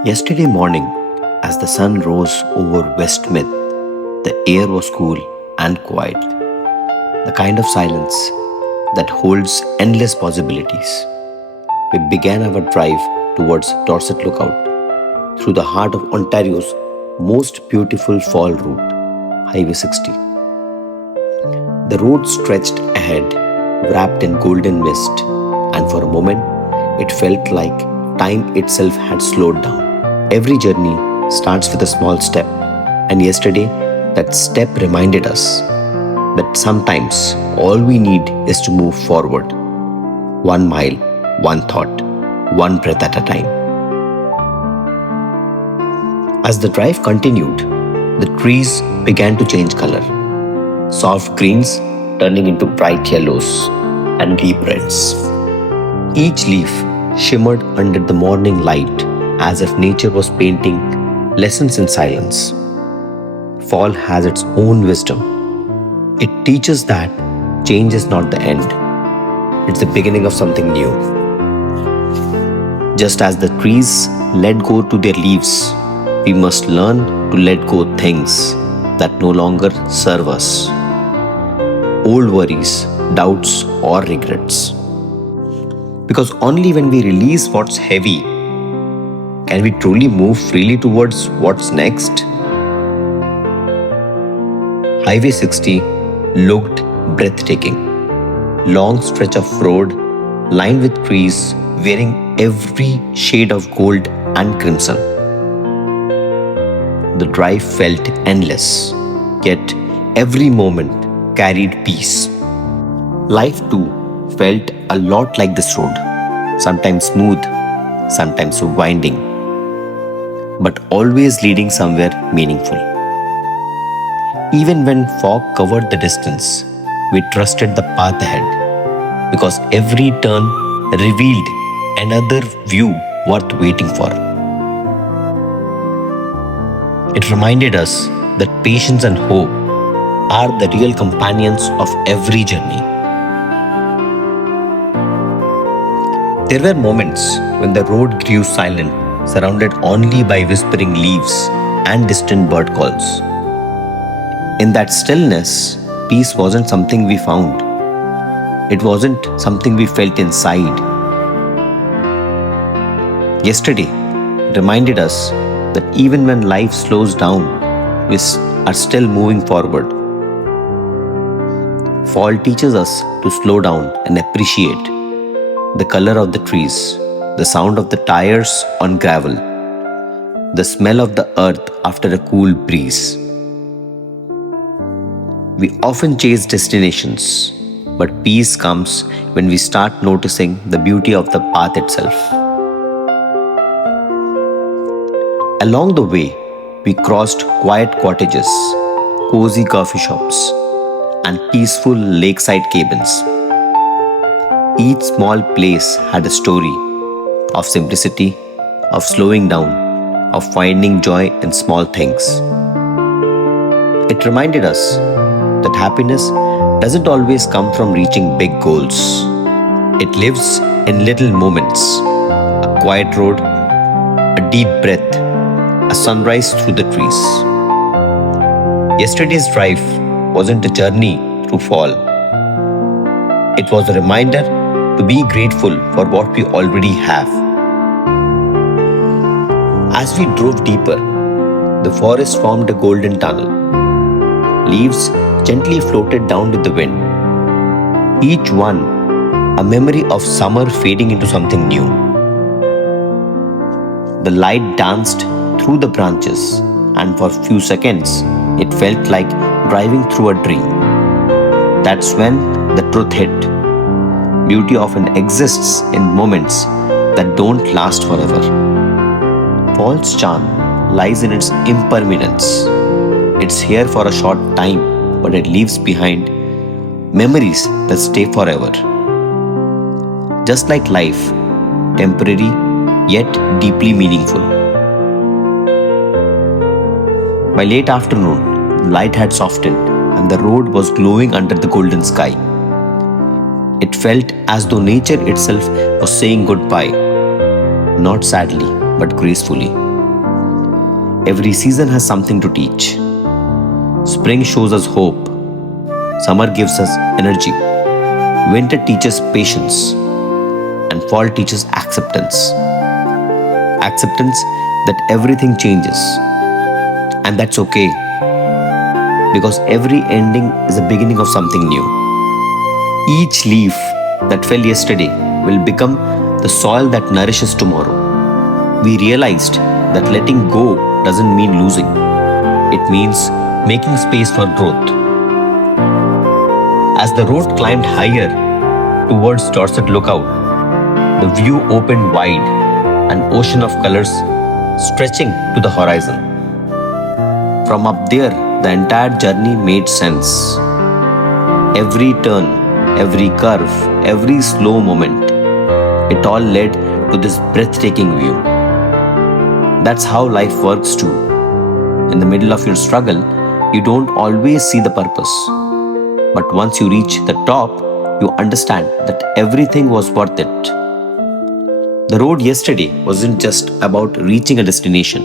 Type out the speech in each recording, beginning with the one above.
Yesterday morning, as the sun rose over Westmeath, the air was cool and quiet, the kind of silence that holds endless possibilities. We began our drive towards Dorset Lookout through the heart of Ontario's most beautiful fall route, Highway 60. The road stretched ahead, wrapped in golden mist, and for a moment it felt like time itself had slowed down. Every journey starts with a small step, and yesterday that step reminded us that sometimes all we need is to move forward. 1 mile, one thought, one breath at a time. As the drive continued, the trees began to change color. Soft greens turning into bright yellows and deep reds. Each leaf shimmered under the morning light as if nature was painting lessons in silence. Fall has its own wisdom. It teaches that change is not the end, it's the beginning of something new. Just as the trees let go to their leaves, we must learn to let go things that no longer serve us. Old worries, doubts, or regrets. Because only when we release what's heavy can we truly move freely towards what's next. Highway 60 looked breathtaking. Long stretch of road lined with trees wearing every shade of gold and crimson. The drive felt endless, yet every moment carried peace. Life too felt a lot like this road, sometimes smooth, sometimes winding, but always leading somewhere meaningful. Even when fog covered the distance, we trusted the path ahead because every turn revealed another view worth waiting for. It reminded us that patience and hope are the real companions of every journey. There were moments when the road grew silent, surrounded only by whispering leaves and distant bird calls. In that stillness, peace wasn't something we found. It wasn't something we felt inside. Yesterday reminded us that even when life slows down, we are still moving forward. Fall teaches us to slow down and appreciate the color of the trees, the sound of the tires on gravel, the smell of the earth after a cool breeze. We often chase destinations, but peace comes when we start noticing the beauty of the path itself. Along the way, we crossed quiet cottages, cozy coffee shops, and peaceful lakeside cabins. Each small place had a story of simplicity, of slowing down, of finding joy in small things. It reminded us that happiness doesn't always come from reaching big goals. It lives in little moments, a quiet road, a deep breath, a sunrise through the trees. Yesterday's drive wasn't a journey through fall. It was a reminder to be grateful for what we already have. As we drove deeper, the forest formed a golden tunnel. Leaves gently floated down with the wind, each one a memory of summer fading into something new. The light danced through the branches, and for a few seconds, it felt like driving through a dream. That's when the truth hit. Beauty often exists in moments that don't last forever. Fall's charm lies in its impermanence. It's here for a short time, but it leaves behind memories that stay forever. Just like life, temporary yet deeply meaningful. By late afternoon, the light had softened and the road was glowing under the golden sky. It felt as though nature itself was saying goodbye, not sadly, but gracefully. Every season has something to teach. Spring shows us hope, summer gives us energy, winter teaches patience, and fall teaches acceptance. Acceptance that everything changes, and that's okay because every ending is the beginning of something new. Each leaf that fell yesterday will become the soil that nourishes tomorrow. We realized that letting go doesn't mean losing, it means making space for growth. As the road climbed higher towards Dorset Lookout, the view opened wide, an ocean of colors stretching to the horizon. From up there, the entire journey made sense. Every turn, every curve, every slow moment, it all led to this breathtaking view. That's how life works too. In the middle of your struggle, you don't always see the purpose. But once you reach the top, you understand that everything was worth it. The road yesterday wasn't just about reaching a destination,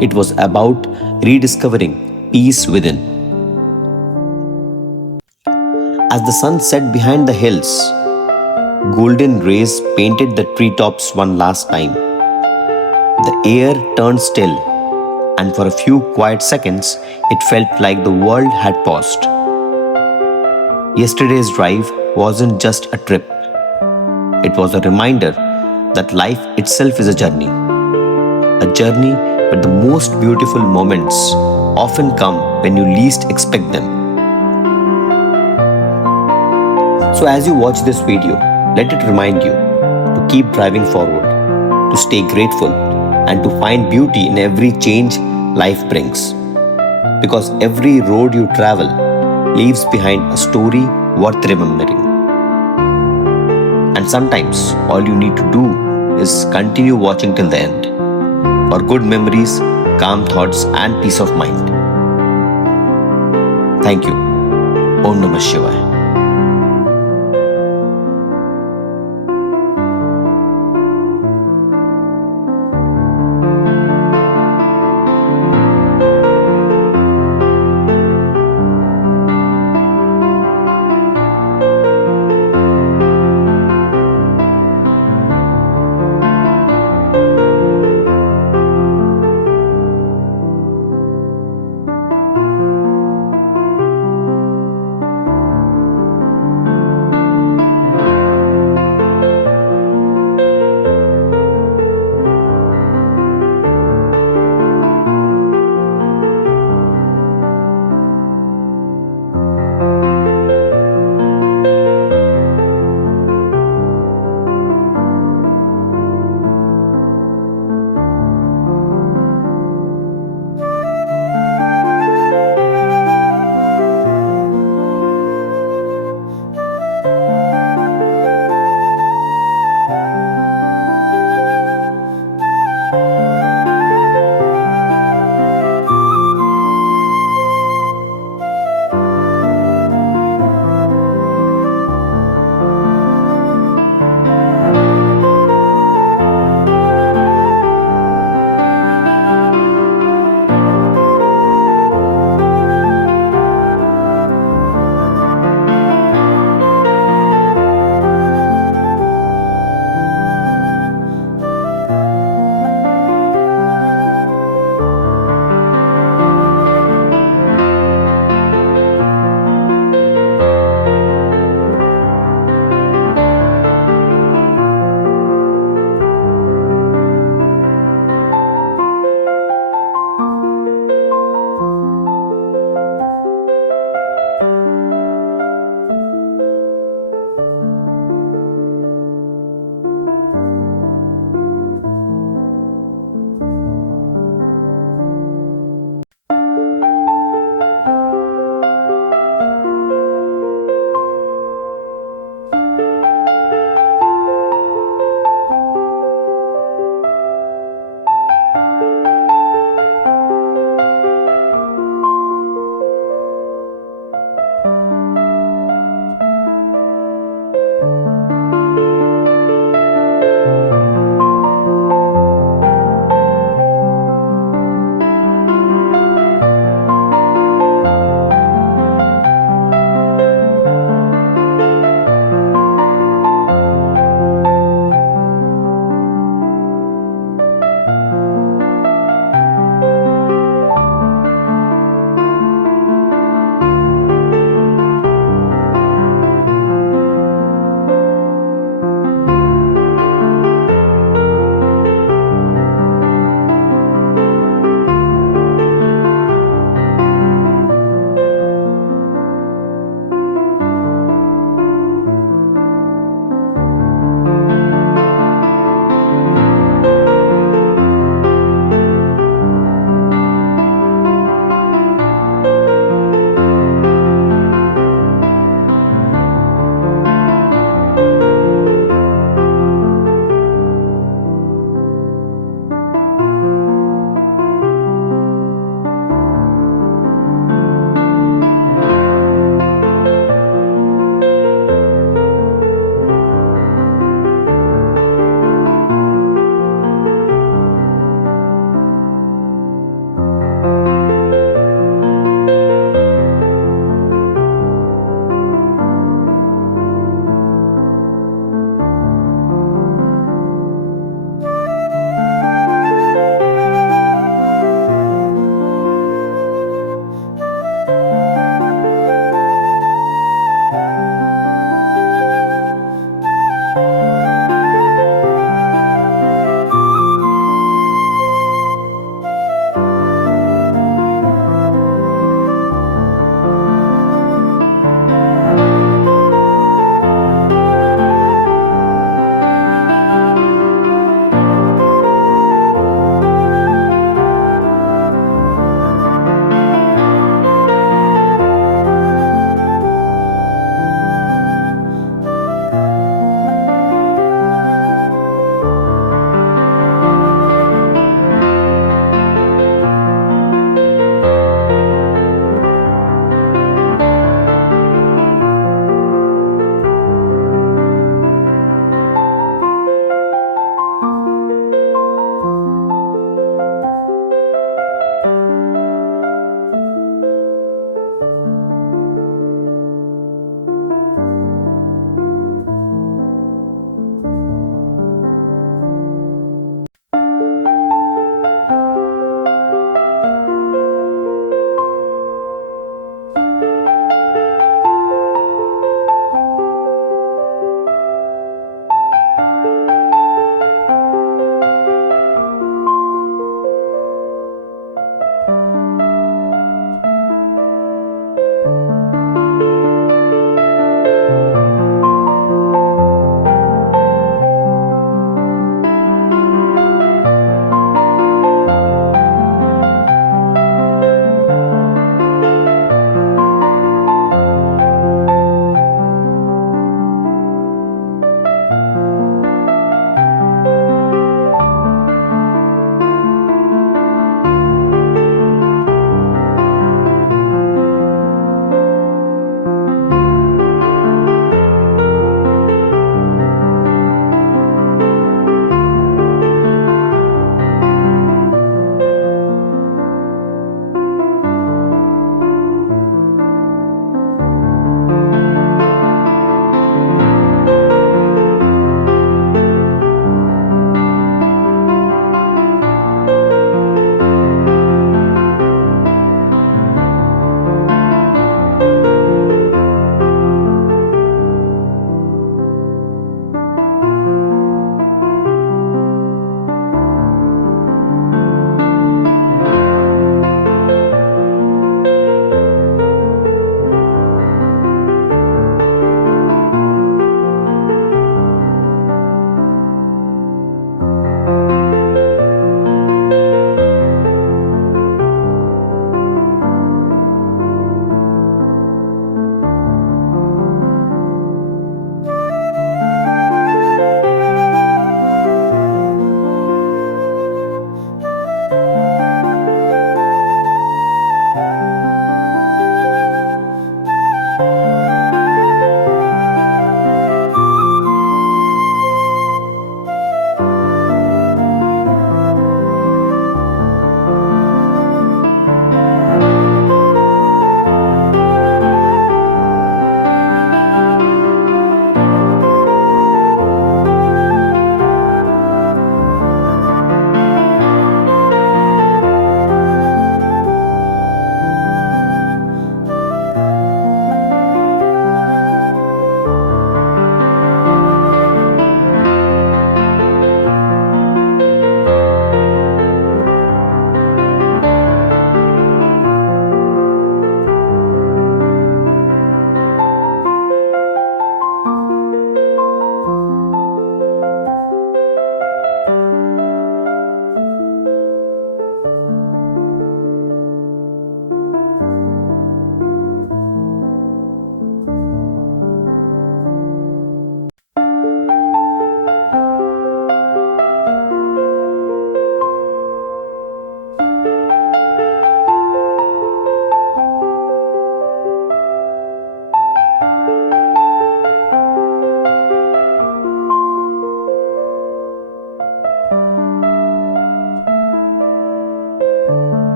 it was about rediscovering peace within. As the sun set behind the hills, golden rays painted the treetops one last time. The air turned still, and for a few quiet seconds, it felt like the world had paused. Yesterday's drive wasn't just a trip, it was a reminder that life itself is a journey. A journey where the most beautiful moments often come when you least expect them. So, as you watch this video, let it remind you to keep driving forward, to stay grateful, and to find beauty in every change life brings. Because every road you travel leaves behind a story worth remembering. And sometimes all you need to do is continue watching till the end for good memories, calm thoughts, and peace of mind. Thank you. Om Namah Shivaya.